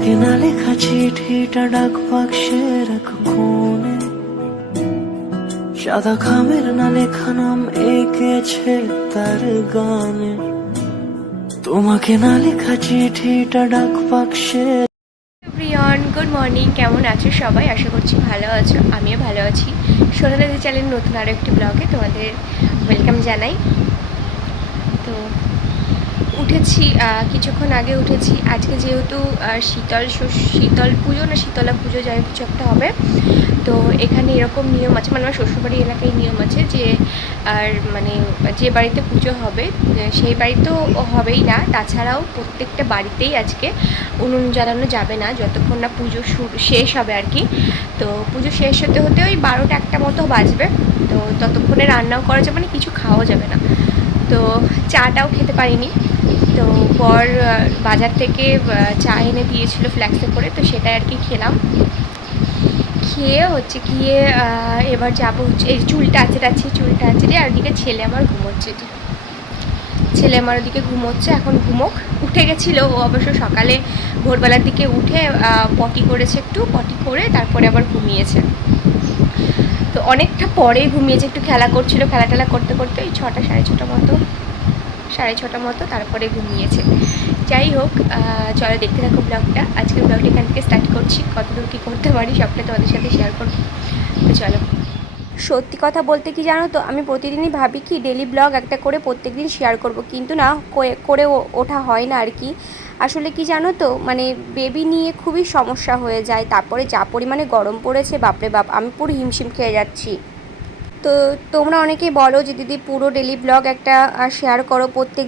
তোমাকে না লেখা চিঠিটা ডাক বাক্সের এক কোণে, সাদা খামের না লেখা নাম এঁকেছে তার গানে। তোমাকে না লেখা চিঠিটা ডাক বাক্সের। Everyone, good morning. কেমন আছো সবাই? আশা করছি ভালো আছো। আমিও ভালো আছি। সোনাদাদি চ্যানেল নতুন আরও একটি ব্লগে তোমাদের ওয়েলকাম জানাই। তো উঠেছি কিছুক্ষণ আগে উঠেছি। আজকে যেহেতু শীতল পুজো না শীতলা পুজো যাই কিছু একটা হবে, তো এখানে এরকম নিয়ম আছে, মানে আমার শ্বশুরবাড়ি এলাকায় নিয়ম আছে যে আর মানে যে বাড়িতে পুজো হবে সেই বাড়িতেও হবেই না, তাছাড়াও প্রত্যেকটা বাড়িতেই আজকে উনুন জ্বালানো যাবে না যতক্ষণ না পুজো শেষ হবে আর কি। তো পুজো শেষ হতে হতে ওই 12টা-1টা মতো বাজবে। তো ততক্ষণে রান্নাও করা যাবে না, কিছু খাওয়া যাবে না। তো চাটাও খেতে পারিনি। তো বর বাজার থেকে চা এনে দিয়েছিল ফ্ল্যাক্সে করে, তো সেটাই আর কি খেলাম। খেয়ে হচ্ছে গিয়ে এবার যাবো হচ্ছে এই চুলটা আঁচড়াচ্ছি, চুলটা আঁচড়ে আর ওদিকে ছেলে আমার ঘুমোচ্ছে। ছেলে আমার ওদিকে ঘুমোচ্ছে, এখন ঘুমোক। উঠে গেছিলো ও অবশ্য সকালে ভোরবেলার দিকে উঠে পটি করেছে, একটু পটি করে তারপরে আবার ঘুমিয়েছে। তো অনেকটা পরে ঘুমিয়েছে, একটু খেলা করছিল, খেলা টেলা করতে করতে ওই 6টা সাড়ে ছটা মতো তারপরে ঘুমিয়েছে। যাই হোক, চলো দেখতে থাকো ব্লগটা। আজকের ব্লগটা এখান থেকে স্টার্ট করছি, কতদূর কী করতে পারি সবটা তোমাদের সাথে শেয়ার করবো। তো চলো। সত্যি কথা বলতে কি জানো তো, আমি প্রতিদিনই ভাবি কি ডেলি ব্লগ একটা করে প্রত্যেক দিন শেয়ার করব, কিন্তু না করে ওঠা হয় না আর কি। আসলে কি জানো তো, মানে বেবি নিয়ে খুবই সমস্যা হয়ে যায়। তারপরে যা পরিমাণে গরম পড়েছে, বাপরে বাপ, আমি পুরো হিমশিম খেয়ে যাচ্ছি। তো তোমরা অনেকেই বলো যে দিদি পুরো ডেলি ব্লগ একটা শেয়ার করো, প্রত্যেক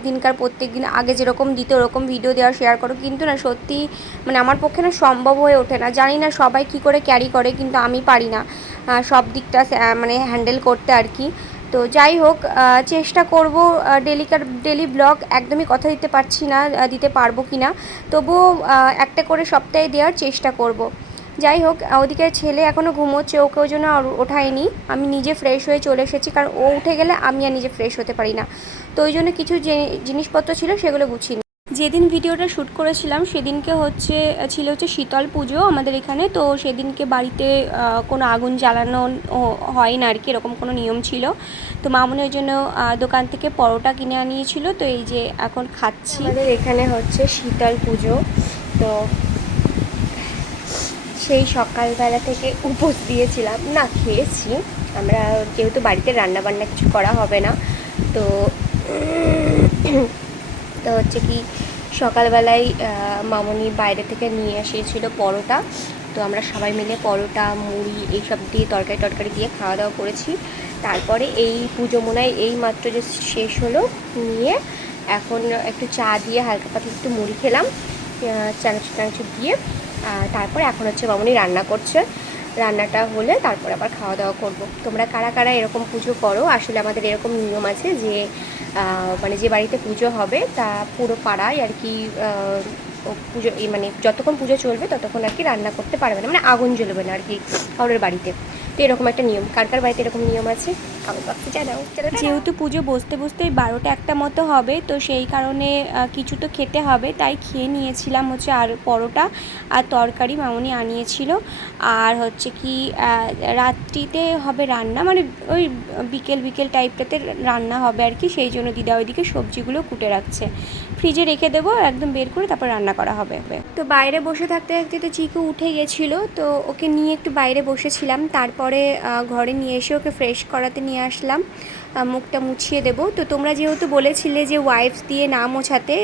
দিন আগে যেরকম দিতে ওরকম ভিডিও দেওয়া শেয়ার করো, কিন্তু না সত্যি মানে আমার পক্ষে না সম্ভব হয়ে ওঠে না। জানি না সবাই কি করে ক্যারি করে, কিন্তু আমি পারি না সব দিকটা মানে হ্যান্ডেল করতে আর কি। তো যাই হোক, চেষ্টা করব ডেলি ব্লগ। একদমই কথা দিতে পারছি না দিতে পারবো কি না, তবুও একটা করে সপ্তাহে দেওয়ার চেষ্টা করব। যাই হোক, ওদিকে ছেলে এখনও ঘুমোচ্ছে, ওকে ওই জন্য আর ওঠায়নি। আমি নিজে ফ্রেশ হয়ে চলে এসেছি, কারণ ও উঠে গেলে আমি আর নিজে ফ্রেশ হতে পারি না। তো ওই জন্য কিছু জিনিসপত্র ছিল সেগুলো গুছিয়ে। যেদিন ভিডিওটা শ্যুট করেছিলাম সেদিনকে ছিল শীতল পুজো আমাদের এখানে। তো সেদিনকে বাড়িতে কোনো আগুন জ্বালানো হয় না আর কি, এরকম কোনো নিয়ম ছিল। তো মামুনি ওই জন্য দোকান থেকে পরোটা কিনে আনিয়েছিল, তো এই যে এখন খাচ্ছি। আমাদের এখানে হচ্ছে শীতল পুজো, তো সেই সকালবেলা থেকে উপোস দিয়েছিলাম, না খেয়েছি আমরা, যেহেতু বাড়িতে রান্নাবান্না কিছু করা হবে না। তো তো হচ্ছে কি সকালবেলায় মামনি বাইরে থেকে নিয়ে এসেছিলো পরোটা। তো আমরা সবাই মিলে পরোটা মুড়ি এইসব দিয়ে তরকারি দিয়ে খাওয়া দাওয়া করেছি। তারপরে এই পুজো মনে হয় এই মাত্র যে শেষ হলো, নিয়ে এখন একটু চা দিয়ে হালকা পাতলা একটু মুড়ি খেলাম চানাচুর দিয়ে। তারপরে এখন হচ্ছে মামনি রান্না করছে, রান্নাটা হলে তারপর আবার খাওয়া দাওয়া করবো। তোমরা কারা কারা এরকম পুজো করো? আসলে আমাদের এরকম নিয়ম আছে যে মানে যে বাড়িতে পুজো হবে তা পুরো পাড়ায় আর কি পুজো মানে যতক্ষণ পুজো চলবে ততক্ষণ আর কি রান্না করতে পারবে না, মানে আগুন জ্বলবে না আর কি কারোর বাড়িতে। তো এরকম একটা নিয়ম, কার কার বাড়িতে এরকম নিয়ম আছে আমার বাড়িতে জানাও। যেহেতু পুজো বসতে 12টা-1টা মতো হবে, তো সেই কারণে কিছু তো খেতে হবে, তাই খেয়ে নিয়েছিলাম হচ্ছে আর পরোটা আর তরকারি মামনি আনিয়েছিল। আর হচ্ছে কি রাত্রিতে হবে রান্না, মানে ওই বিকেল টাইপটাতে রান্না হবে আর কি। সেই জন্য দিদা ওইদিকে সবজিগুলো কুটে রাখছে, ফ্রিজে রেখে দেবো, একদম বের করে তারপর রান্না করা হবে। তো বাইরে বসে থাকতে তো চিকু উঠে গেছিলো, তো ওকে নিয়ে একটু বাইরে বসেছিলাম। তারপরে ঘরে নিয়ে এসে ওকে ফ্রেশ করাতে নিয়ে আসলাম, মুখটা মুছিয়ে দেবো। তো তোমরা যেহেতু বলেছিলে যে ওয়াইপস দিয়ে না মোছাতে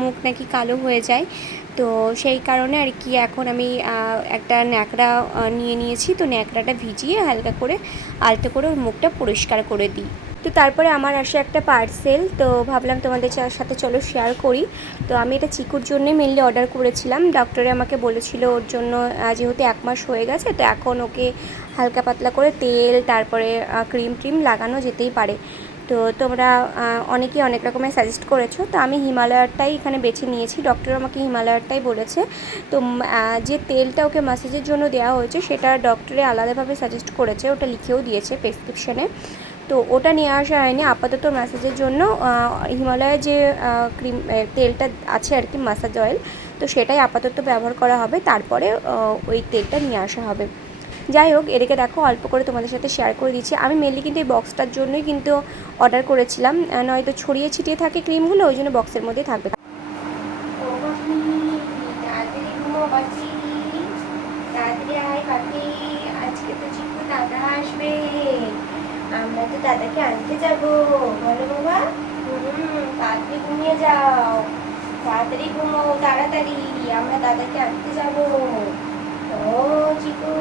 মুখ নাকি কালো হয়ে যায়, তো সেই কারণে আর কি এখন আমি একটা ন্যাকড়া নিয়ে নিয়েছি। তো ন্যাকড়াটা ভিজিয়ে হালকা করে আলতো করে ওর মুখটা পরিষ্কার করে দিই। তো তারপরে আমার আসে একটা পার্সেল, তো ভাবলাম তোমাদের সাথে চলো শেয়ার করি। তো আমি এটা চিকুর জন্যে মেনলি অর্ডার করেছিলাম। ডক্টরে আমাকে বলেছিল ওর জন্য যেহেতু 1 মাস হয়ে গেছে, তো এখন ওকে হালকা পাতলা করে তেল তারপরে ক্রিম লাগানো যেতেই পারে। তো তোমরা অনেকেই অনেক রকমের সাজেস্ট করেছো, তো আমি হিমালয়ারটাই এখানে বেছে নিয়েছি। ডক্টর আমাকে হিমালয়ারটাই বলেছে। তো যে তেলটা ওকে ম্যাসাজের জন্য দেওয়া হয়েছে সেটা ডক্টরে আলাদাভাবে সাজেস্ট করেছে, ওটা লিখেও দিয়েছে প্রেসক্রিপশানে। তো ওটা নিয়ে আসা হয়নি। আপাতত ম্যাসাজের জন্য হিমালয়ের যে ক্রিম তেলটা আছে আর কি, ম্যাসাজ অয়েল, তো সেটাই আপাতত ব্যবহার করা হবে, তারপরে ওই তেলটা নিয়ে আসা হবে। যাই হোক, এদিকে দেখো অল্প করে তোমাদের সাথে শেয়ার করে দিচ্ছি। আমি মেনলি কিন্তু এই বক্সটার জন্যই কিন্তু অর্ডার করেছিলাম, নয়তো ছড়িয়ে ছিটিয়ে থাকে ক্রিমগুলো, ওই জন্য বক্সের মধ্যেই থাকবে। তাড়াতাড়ি আয় পাখি, আজকে তো চিকু দাদা আসবে, আমরা তো দাদাকে আনতে যাবো, বলো বাবা। তাড়াতাড়ি ঘুমিয়ে যাও, তাড়াতাড়ি ঘুমো, তাড়াতাড়ি আমরা দাদাকে আনতে যাবো। ও চিকু,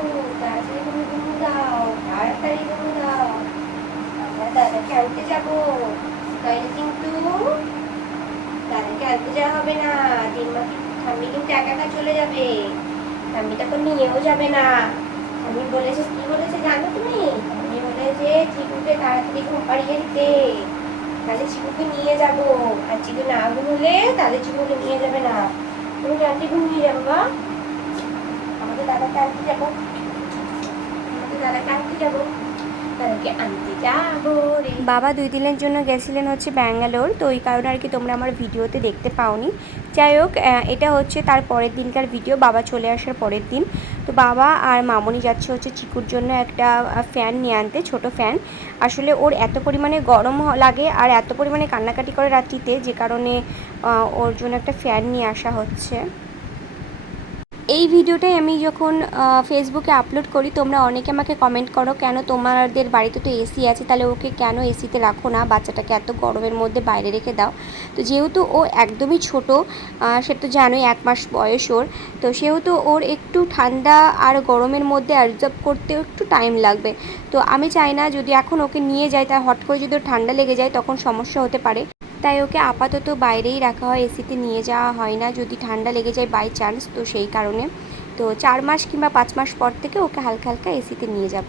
তাড়াতাড়ি ঘুমিয়ে দাও, তাড়াতাড়ি ঘুমিয়ে দাও, আমরা দাদাকে আনতে যাবো। তাইলে কিন্তু দাদাকে আনতে যাওয়া হবে না, দিনমাকে ঠাম্মি কিন্তু একা একা চলে যাবে, ঠাম্মি তখন নিয়েও যাবে না। আমি বলেছে, কি বলেছে জানো তুমি? আমি বলেছে চিকুকে তাড়াতাড়ি ঘুম পাড়িয়ে দিতে, তাহলে চিকুকে নিয়ে যাব, আর চিকু না ঘুমলে তাহলে চিকুকে নিয়ে যাবে না। তুমি রাত্রি ঘুমিয়ে যাবো বা, আমাদের দাদাকে আনতে যাবো, আমাদের দাদাকে আনতে যাবো, দাদাকে আনতে যাবো রে। বাবা 2 দিনের জন্য গেছিলেন হচ্ছে ব্যাঙ্গালোর, তো ওই কারণে আর কি তোমরা আমার ভিডিওতে দেখতে পাওনি। যাই হোক, এটা হচ্ছে তার পরের দিনকার ভিডিও, বাবা চলে আসার পরের দিন। তো বাবা আর মামনি যাচ্ছে হচ্ছে চিকুর জন্য একটা ফ্যান নিয়ে আনতে, ছোট ফ্যান। আসলে ওর এত পরিমাণে গরম লাগে আর এত পরিমাণে কান্নাকাটি করে রাত্রিতে, যে কারণে ওর জন্য একটা ফ্যান নিয়ে আসা হচ্ছে। এই ভিডিওটাই আমি যখন ফেসবুকে আপলোড করি, তোমরা অনেকে আমাকে কমেন্ট করো, কেন তোমাদের বাড়িতে তো এসি আছে, তাহলে ওকে কেন এসিতে রাখো না, বাচ্চাটাকে এত গরমের মধ্যে বাইরে রেখে দাও। তো যেহেতু ও একদমই ছোট, সে তো জানোই 1 মাস বয়স ওর, তো সেহেতু ওর একটু ঠান্ডা আর গরমের মধ্যে অ্যাডজাস্ট করতেও একটু টাইম লাগবে। তো আমি চাই না যদি এখন ওকে নিয়ে যাই, তা হট করে যদি ওর ঠান্ডা লেগে যায় তখন সমস্যা হতে পারে। তাই ওকে আপাতত বাইরেই রাখা হয়, এসিতে নিয়ে যাওয়া হয় না, যদি ঠান্ডা লেগে যায় বাই চান্স, তো সেই কারণে। তো 4 মাস কিংবা 5 মাস পর থেকে ওকে হালকা হালকা এসিতে নিয়ে যাব।